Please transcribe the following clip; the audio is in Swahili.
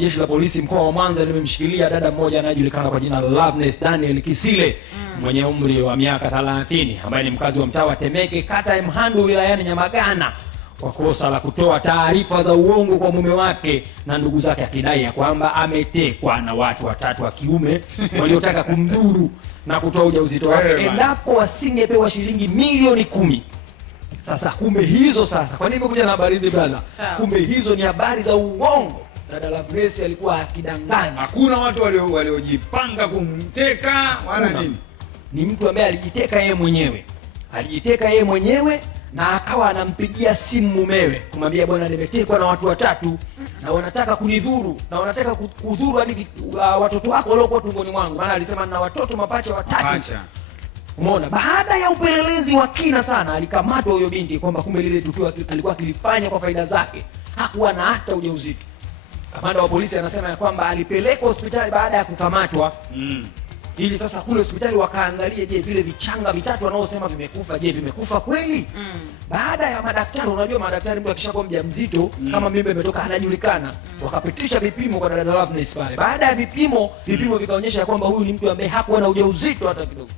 Jeshi la polisi mkoa wa Mwanza limemshikilia dada mmoja anayejulikana kwa jina la Loveness Daniel Kisile mwenye umri wa miaka 30 ambaye ni mkazi wa mtaa wa Temeke kata ya Mhandu wilayani Nyamagana kwa kosa la kutoa taarifa za uongo kwa mume wake na ndugu zake akidai ya kwamba ametekwa na watu watatu wa kiume waliotaka kumdhuru na kutoa ujauzito wake endapo wasingepewa shilingi milioni 10. Sasa kumbe hizo kwa nini nimekuja na habari hizi brother? Kumbe hizo ni habari za uongo. Dada Loveness alikuwa akidanganya. Hakuna watu waliojipanga kumteka wala nini. Ni mtu ambaye alijiteka yeye mwenyewe. Alijiteka yeye mwenyewe na akawa anampigia simu mumewe kumwambia, bwana, nimetekwa na watu watatu na wanataka kunidhuru na wanataka kudhuru hadi watoto wako waliokuwa tumboni mwangu. Maana alisema na watoto mapacha watatu. Umeona, baada ya upelelezi wa kina sana alikamatwa huyo binti kwamba kumbe lile tukio alikuwa akilifanya kwa faida zake. Hakuwa na hata ujauzito. Kamanda wa polisi anasema ya kwamba alipelekwa hospitali baada ya kukamatwa. Ili sasa kule hospitali wakaangalie, je, vile vichanga vitatu wanaosema vimekufa, je, vimekufa kweli? Baada ya madaktari, unajua madaktari mtu akishakuwa mjamzito kama mimba imetoka anajulikana, wakapitisha vipimo kwa dada Loveness pale. Baada ya vipimo vikaonyesha ya kwamba huyu ni mtu ambaye hakuwa na ujauzito hata kidogo.